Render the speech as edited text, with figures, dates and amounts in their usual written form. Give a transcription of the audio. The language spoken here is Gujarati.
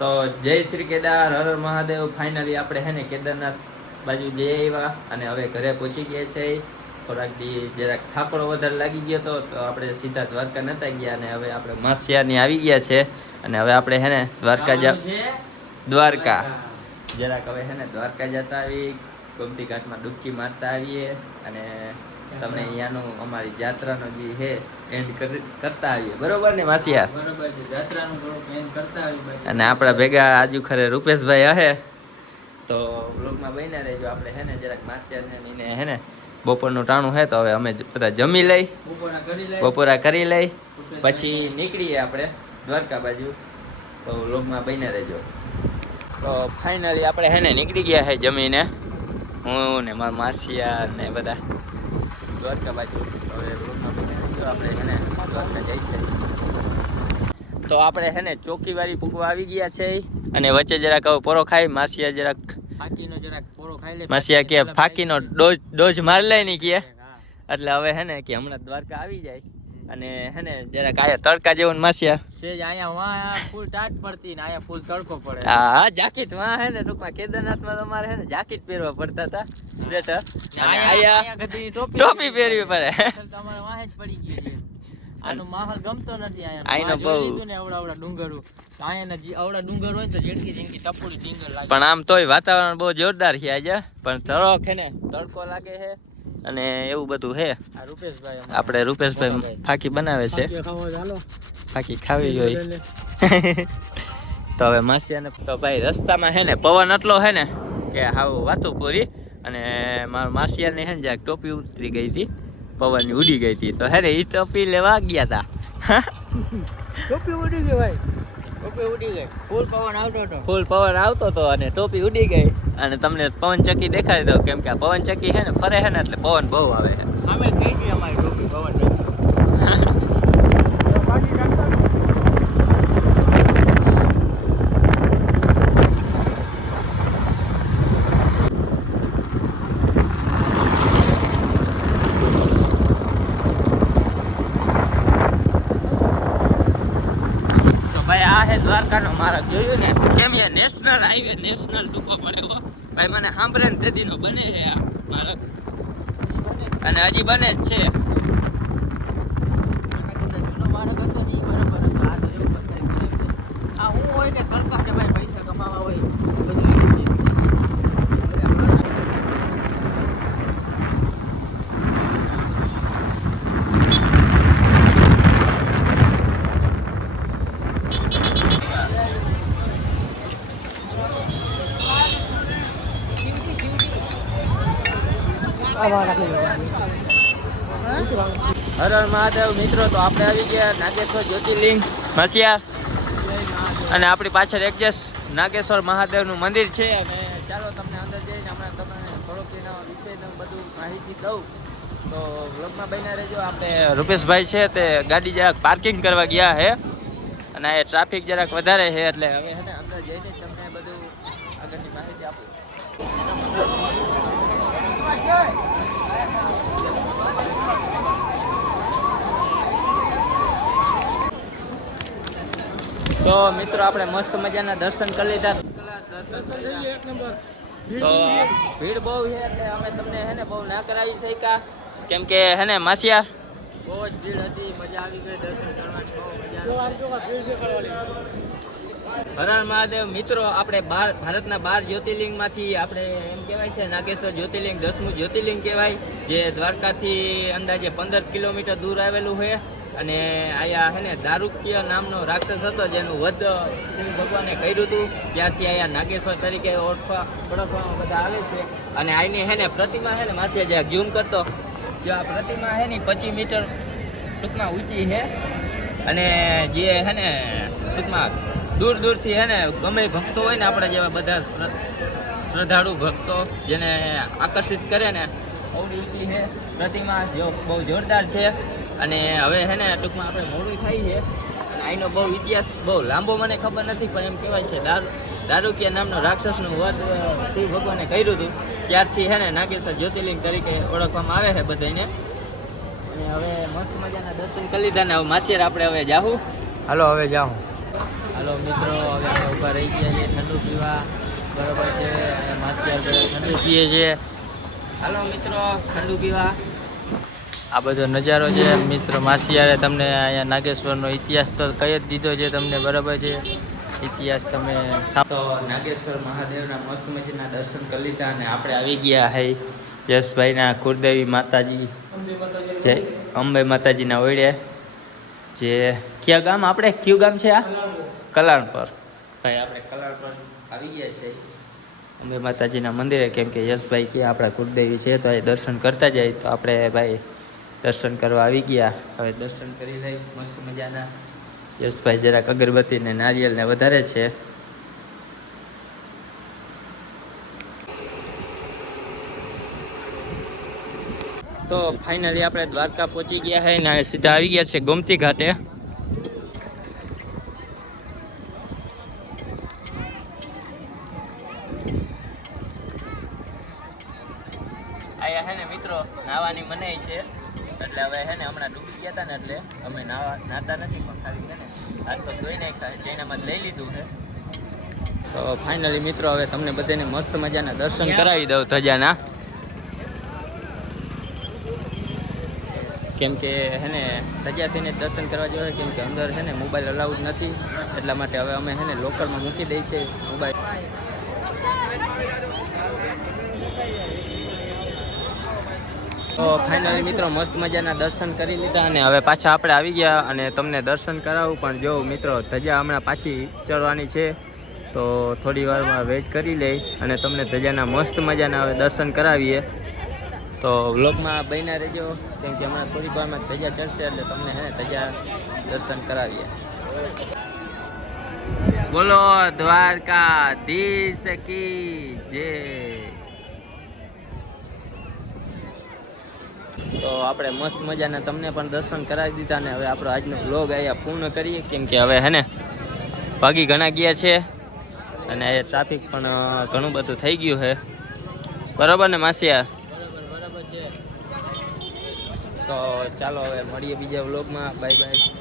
તો જય શ્રી કેદાર, હર હર મહાદેવ. ફાઇનલી આપણે હે ને કેદારનાથ બાજુ જઈ આવ્યા અને હવે ઘરે પહોંચી ગયા છે. થોડાક દી જરાક થાકડો વધારે લાગી ગયો તો આપણે સીધા દ્વારકા નતા ગયા અને હવે આપણે માસિયાની આવી ગયા છે અને હવે આપણે હે ને દ્વારકા જરાક હવે હે ને દ્વારકા જતા આવી, ગોમતી ઘાટમાં ડૂબકી મારતા આવીએ અને તમને અહીંયાનું અમારી યાત્રાનો જે છે એન્ડ કરતા આવીએ. બરોબર ને માસિયા? બરોબર છે, યાત્રાનું થોડુંક એન્ડ કરતા આવીએ. અને આપણા ભેગા આજુ ખરે રૂપેશભાઈ હે તો વ્લોગમાં બન્યા રહેજો. આપણે હે ને જરાક માસિયાને હે ને બપોરનું ટાણું હે તો હવે અમે બધા જમી લઈ, બપોરા કરી લઈ, પછી નીકળીએ આપણે દ્વારકા બાજુ. તો વ્લોગમાં બન્યા રહેજો. તો ફાઇનલી આપણે હે ને નીકળી ગયા છે જમીને, હું ને મારા માસિયા ને બધા દ્વારકા બાજુ. હવે વ્લોગમાં બન્યા રહેજો. આપણે હે ને દ્વારકા જઈશું. તો આપણે હે ને ચોકીવાળી પૂકવા આવી ગયા છે અને વચ્ચે જરાક હવે પોરો ખાઈ. માસિયા જરાક ફાકીનો જરાક પોરો ખાઈ લે. માસિયા કે ફાકીનો ડોઝ મારી લે ની કે એટલે હવે હે ને કે હમણાં દ્વારકા આવી જાય અને હે ને જરાક આયા તડકા જેવું માસિયા સેજ આયા વા ફૂલ ટાટ પડતી ને આયા ફૂલ તડકો પડે. હા જાકેટ માં હે ને ટૂંકમાં કેદારનાથમાં તમારે હે ને જાકેટ પહેરવા પડતા હતા સ્વેટર, આયા ટોપી પહેરવી પડે. તમારે વાહે જ પડી ગઈ છે. આનો માહોલ ગમતો નથી. આનો બહુ ને આવડા ડુંગર આયાના આવડા ડુંગર હોય તો ઝીણકી ઝીણકી ટપુડી ડુંગર લાગે. પણ આમ તોય વાતાવરણ બહુ જોરદાર છે આજે, પણ ધરોક હે ને તડકો લાગે છે અને એવું બધું છે. આ રૂપેશભાઈ આપણે રૂપેશભાઈ ફાકી બનાવે છે. ફાકી ખાવી જોઈએ. તો હવે માસિયાને તો ભાઈ રસ્તામાં હે ને પવન એટલો હે ને કે હાવ વાતું પૂરી અને મારા માસિયાને હે ને જ્યાં ટોપી ઉતરી ગઈ હતી, પવનની ઉડી ગઈ હતી. તો હે ને એ ટોપી લેવા ગયા હતા. ટોપી ઉડી ગઈ ભાઈ, ટોપી ઉડી ગઈ. ફૂલ પવન આવતો હતો, ફૂલ પવન આવતો હતો અને ટોપી ઉડી ગઈ. અને તમને પવન ચક્કી દેખાડી દઉં, કેમ કે આ પવન ચક્કી છે ને ફરે છે ને એટલે પવન બહુ આવે છે. અમે થઈ ગઈ અમારી ટોપી પવન ચક્કી. દ્વારકાનો માર્ગ જોયું ને કેમ યાર, નેશનલ હાઈવે, નેશનલ ટૂંકો પડે હો ભાઈ. મને સાંભળે ને તેદીનો બને છે આ માર્ગ અને હજી બને જ છે. આ હું હોય કે સરકાર ભાઈ પૈસા કમાવા હોય બધું. હર હર મહાદેવ મિત્રો. તો આપણે આવી ગયા નાગેશ્વર જ્યોતિર્લિંગ માસિયા અને આપણી પાછળ એક્ઝેક્ટ નાગેશ્વર મહાદેવનું મંદિર છે. અને ચાલો તમને અંદર જઈને હમણાં તમને થોડોક એના વિશે બધું માહિતી દઉં. તો વ્લોગમાં બન્યા રહેજો. આપણે રૂપેશભાઈ છે તે ગાડી જરાક પાર્કિંગ કરવા ગયા છે અને એ ટ્રાફિક જરાક વધારે છે એટલે હવે હે ને અંદર જઈને તમને બધું આગળની માહિતી આપું. તો મિત્રો આપણે મસ્ત મજાના દર્શન કરી લીધા. તો ભીડ બહુ છે એટલે અમે તમને હે ને બહુ ના કરાવી શક્યા, કેમ કે હે ને માસિયા બહુ જ ભીડ હતી. મજા આવી ગઈ દર્શન કરવાની, બહુ મજા. હર હર મહાદેવ મિત્રો. આપણે ભારતના 12 જ્યોતિર્લિંગમાંથી આપણે એમ કહેવાય છે નાગેશ્વર જ્યોતિર્લિંગ 10મું જ્યોતિર્લિંગ કહેવાય, જે દ્વારકાથી અંદાજે 15 કિલોમીટર દૂર આવેલું છે. અને આયા હે ને દારૂક્ય નામનો રાક્ષસ હતો જેનું વધ શિવ ભગવાને કર્યું હતું. ત્યાંથી આયા નાગેશ્વર તરીકે ઓળખવામાં બધા આવે છે. અને આની હે ને પ્રતિમા હે ને માસિયા જ્યાં ઝૂમ કરતો, જે આ પ્રતિમા હે ને 25 મીટર ટૂંકમાં ઊંચી છે. અને જે હે ને ટૂંકમાં દૂર દૂરથી હે ને ગમે ભક્તો હોય ને આપણા જેવા બધા શ્રદ્ધાળુ ભક્તો જેને આકર્ષિત કરે ને અવડી ઊંચી છે પ્રતિમા, જો બહુ જોરદાર છે. અને હવે હે ને ટૂંકમાં આપણે મોડું થાય છે અને આનો બહુ ઇતિહાસ બહુ લાંબો મને ખબર નથી, પણ એમ કહેવાય છે દારૂક્ય નામનો રાક્ષસનું વધ શિવ ભગવાને કર્યું હતું. ત્યારથી હે ને નાગેશ્વર જ્યોતિર્લિંગ તરીકે ઓળખવામાં આવે છે બધાને. અને હવે મસ્ત મજાના દર્શન કરી લીધા ને હવે માસિયાર આપણે હવે જાહું. હાલો હવે જાઉં. હાલો મિત્રો, હવે અમે ઊભા રહી ગયા છીએ ઠંડુ પીવા. બરોબર છે, માસ્ટર ઠંડુ પીએ છીએ. હાલો મિત્રો, ઠંડુ પીવા. આ બધો નજારો છે મિત્રો. માસિયારે તમને અહીંયા નાગેશ્વરનો ઇતિહાસ તો કહી જ દીધો છે તમને, બરાબર છે. ઇતિહાસ તમે તો નાગેશ્વર મહાદેવના મસ્ત મજાના દર્શન કરી લીધા અને આપણે આવી ગયા હે યશભાઈના કુળદેવી માતાજી જય અંબે માતાજીના ઓળે. જે કયા ગામ આપણે કયું ગામ છે આ? કલાણપર. ભાઈ આપણે કલાણપર આવી ગયા છે અંબે માતાજીના મંદિરે, કેમ કે યશભાઈ કે આપણા કુળદેવી છે તો એ દર્શન કરતા જાય. તો આપણે ભાઈ દર્શન કરવા આવી ગયા. હવે દર્શન કરી લઈ મસ્ત મજાના. યશભાઈ જરાક અગરબત્તી ને નારિયેલ ને વધારે છે. તો ફાઇનલી આપણે દ્વારકા પહોંચી ગયા છે ને સીધા આવી ગયા છે ગોમતી ઘાટે. આયા હે ને મિત્રો નાવાની મનાઈ છે, એટલે હવે હે ને હમણાં ડૂબી ગયા હતા ને એટલે અમે નાતા નથી, પણ ખાલી છે ને હાથ તો ધોઈ નાખ્યા, ચૈનામાં લઈ લીધું છે. તો ફાઇનલી મિત્રો હવે તમને બધાને મસ્ત મજાના દર્શન કરાવી દઉં ધજાના, કેમ કે હે ને ધજાથીને દર્શન કરવા જોઈએ, કેમ કે અંદર છે ને મોબાઈલ અલાઉડ નથી, એટલા માટે હવે અમે છે ને લોકરમાં મૂકી દઈએ છીએ મોબાઈલ. તો ફાઇનલી મિત્રો મસ્ત મજાના દર્શન કરી લીધા અને હવે પાછા આપણે આવી ગયા અને તમને દર્શન કરાવું. પણ જો મિત્રો ધજા હમણાં પાછી ચડવાની છે, તો થોડી વારમાં વેઇટ કરી લઈ અને તમને ધજાના મસ્ત મજાના હવે દર્શન કરાવીએ. તો વ્લોગમાં બન્યા રહેજો, કેમ કે હમણાં થોડીક વારમાં ધજા ચડશે એટલે તમને હે ધજા દર્શન કરાવીએ. બોલો દ્વારકાધીશ કી જય. તો આપણે મસ્ત મજાના તમને પણ દર્શન કરાવી દીધા ને હવે આપણો આજનો વ્લોગ અહીંયા પૂર્ણ કરીએ, કેમ કે હવે હે ને ભાગી ઘણા ગયા છે અને એ ટ્રાફિક પણ ઘણું બધું થઈ ગયું છે. બરાબર ને માસિયા? બરાબર છે. તો ચાલો હવે મળીએ બીજા વ્લોગમાં. Bye bye.